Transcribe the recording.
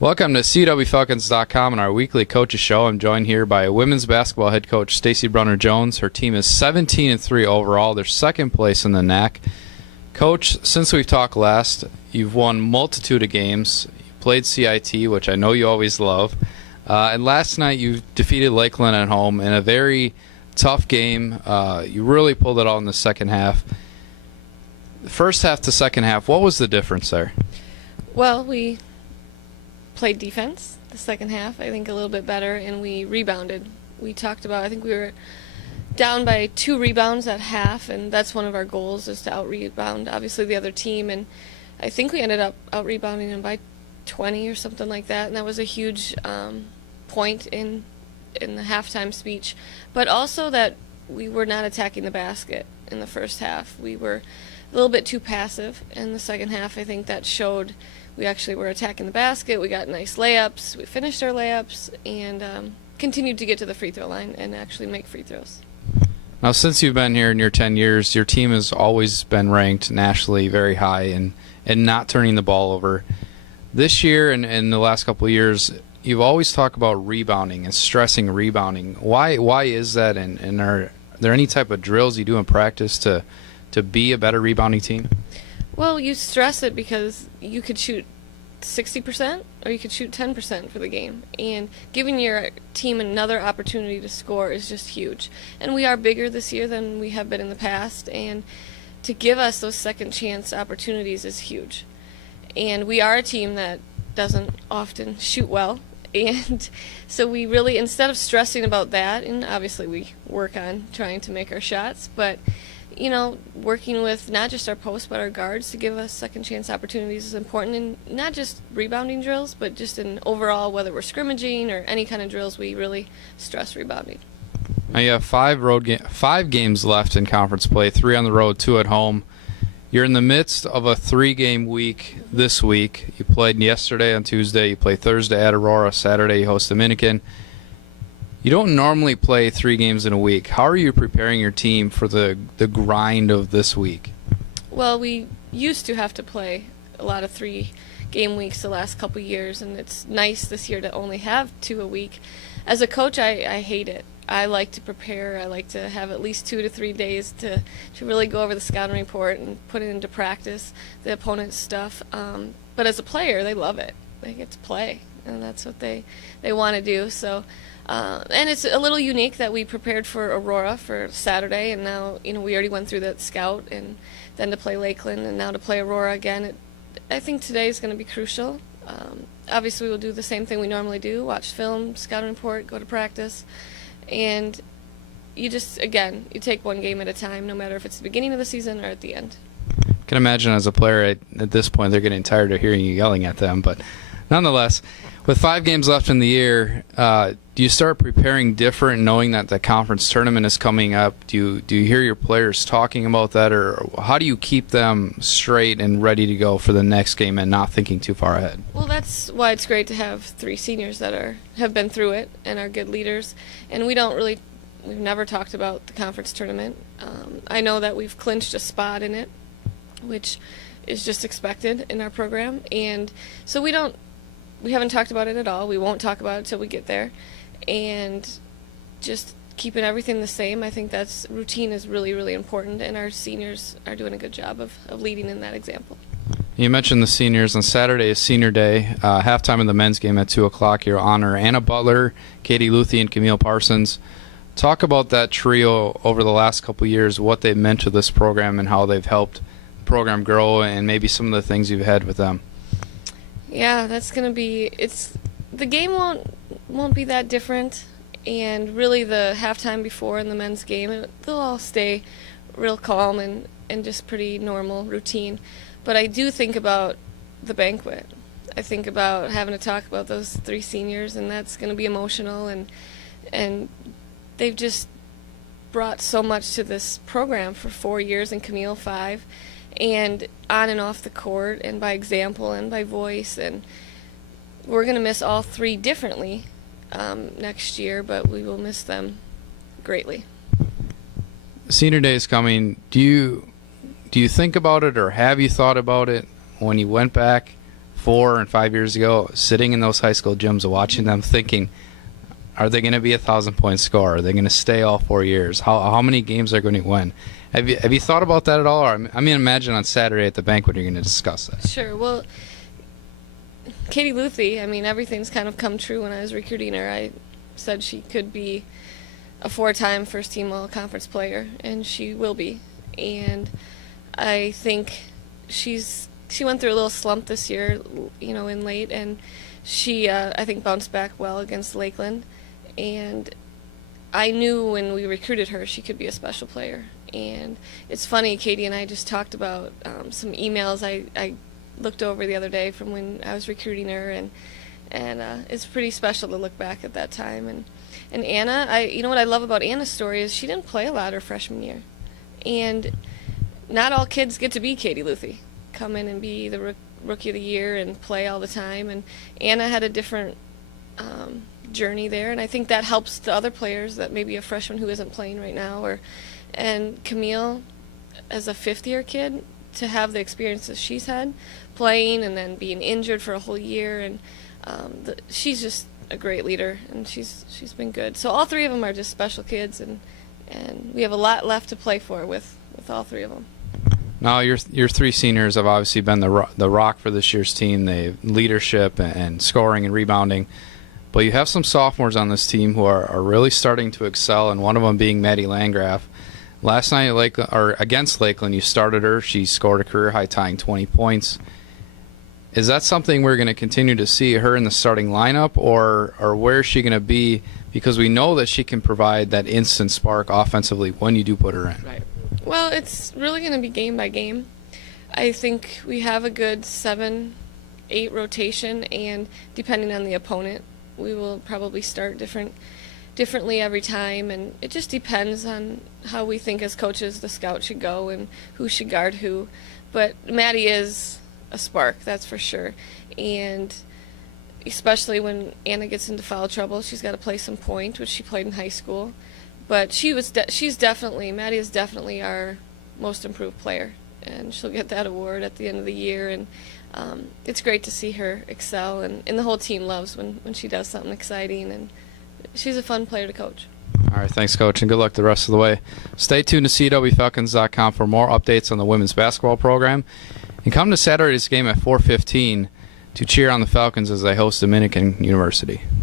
Welcome to CWFalcons.com and our weekly coaches show. I'm joined here by women's basketball head coach Stacey Brunner-Jones. Her team is 17-3 overall. They're second place in the NAC. Coach, since we've talked last, you've won multitude of games. You played CIT, which I know you always love. And last night you defeated Lakeland at home in a very tough game. You really pulled it out in the second half. The first half to second half, what was the difference there? Well, we played defense the second half, I think a little bit better, and we rebounded. We talked about, I think we were down by 2 rebounds at half, and that's one of our goals, is to out-rebound, obviously, the other team, and I think we ended up out-rebounding them by 20 or something like that, and that was a huge point in the halftime speech. But also that we were not attacking the basket in the first half. We were a little bit too passive in the second half. I think that showed we actually were attacking the basket. We got nice layups. We finished our layups and continued to get to the free throw line and actually make free throws. Now, since you've been here in your 10 years, your team has always been ranked nationally very high and not turning the ball over. This year and in the last couple of years, you've always talked about rebounding and stressing rebounding. Why is that, and are there any type of drills you do in practice to be a better rebounding team? Well, you stress it because you could shoot 60% or you could shoot 10% for the game. And giving your team another opportunity to score is just huge. And we are bigger this year than we have been in the past. And to give us those second chance opportunities is huge. And we are a team that doesn't often shoot well. And so we really, instead of stressing about that, and obviously we work on trying to make our shots, but working with not just our posts but our guards to give us second chance opportunities is important, and not just rebounding drills, but just in overall, whether we're scrimmaging or any kind of drills, we really stress rebounding. Now you have 5 games left in conference play, 3 on the road, 2 at home. You're in the midst of a 3-game week this week. You played yesterday on Tuesday, you play Thursday at Aurora, Saturday you host Dominican. You don't normally play 3 games in a week. How are you preparing your team for the grind of this week? Well, we used to have to play a lot of 3-game weeks the last couple years, and it's nice this year to only have 2 a week. As a coach, I hate it. I like to prepare. I like to have at least 2 to 3 days to really go over the scouting report and put it into practice, the opponent's stuff. But as a player, they love it. They get to play, and that's what they want to do. So. And it's a little unique that we prepared for Aurora for Saturday, and now we already went through that scout, and then to play Lakeland, and now to play Aurora again. I think today is going to be crucial. Obviously, we'll do the same thing we normally do: watch film, scouting report, go to practice, and you just you take one game at a time, no matter if it's the beginning of the season or at the end. I can imagine as a player at this point they're getting tired of hearing you yelling at them, but nonetheless, with 5 games left in the year, do you start preparing different, knowing that the conference tournament is coming up? Do you hear your players talking about that, or how do you keep them straight and ready to go for the next game and not thinking too far ahead? Well, that's why it's great to have 3 seniors that have been through it and are good leaders. And we've never talked about the conference tournament. I know that we've clinched a spot in it, which is just expected in our program, and so we haven't talked about it at all. We won't talk about it until we get there. And just keeping everything the same, I think that's routine is really, really important, and our seniors are doing a good job of leading in that example. You mentioned the seniors. On Saturday is senior day. Halftime of the men's game at 2 o'clock. You'll honor Anna Butler, Katie Luthi, and Camille Parsons. Talk about that trio over the last couple of years, what they've meant to this program and how they've helped the program grow, and maybe some of the things you've had with them. Yeah, that's going to be the game won't be that different, and really the halftime before in the men's game, they'll all stay real calm and just pretty normal routine. But I do think about the banquet. I think about having to talk about those 3 seniors, and that's going to be emotional, and they've just brought so much to this program for 4 years, and Camille 5, and on and off the court, and by example and by voice, and we're going to miss all 3 differently next year, but we will miss them greatly. Senior Day is coming. Do you think about it, or have you thought about it when you went back 4 and 5 years ago, sitting in those high school gyms, watching them, thinking, are they going to be a 1,000-point scorer? Are they going to stay all 4 years? How many games are going to win? Have you thought about that at all? Or, I mean, imagine on Saturday at the banquet you're going to discuss that. Sure. Well, Katie Luthi, I mean, everything's kind of come true when I was recruiting her. I said she could be a 4-time first-team all-conference player, and she will be. And I think she went through a little slump this year, in late, and she, I think, bounced back well against Lakeland. And I knew when we recruited her she could be a special player. And it's funny, Katie and I just talked about some emails I looked over the other day from when I was recruiting her, and it's pretty special to look back at that time. And Anna, what I love about Anna's story is she didn't play a lot her freshman year. And not all kids get to be Katie Luthi, come in and be the Rookie of the Year and play all the time. And Anna had a different journey there, and I think that helps the other players that maybe a freshman who isn't playing right now, and Camille, as a fifth-year kid, to have the experiences she's had playing and then being injured for a whole year, and she's just a great leader, and she's been good. So all three of them are just special kids, and we have a lot left to play for with all three of them. Now, your three seniors have obviously been the rock for this year's team. They have leadership and scoring and rebounding. But you have some sophomores on this team who are really starting to excel, and one of them being Maddie Landgraf. Last night against Lakeland, you started her. She scored a career-high, tying 20 points. Is that something we're going to continue to see her in the starting lineup, or where is she going to be? Because we know that she can provide that instant spark offensively when you do put her in. Right. Well, it's really going to be game by game. I think we have a good 7-8 rotation, and depending on the opponent, we will probably start differently every time, and it just depends on how we think as coaches the scout should go and who should guard who. But Maddie is a spark, that's for sure, and especially when Anna gets into foul trouble, she's got to play some point, which she played in high school. But Maddie is definitely our most improved player, and she'll get that award at the end of the year. And it's great to see her excel, and the whole team loves when she does something exciting, and she's a fun player to coach. All right, thanks, Coach, and good luck the rest of the way. Stay tuned to CWFalcons.com for more updates on the women's basketball program, and come to Saturday's game at 4:15 to cheer on the Falcons as they host Dominican University.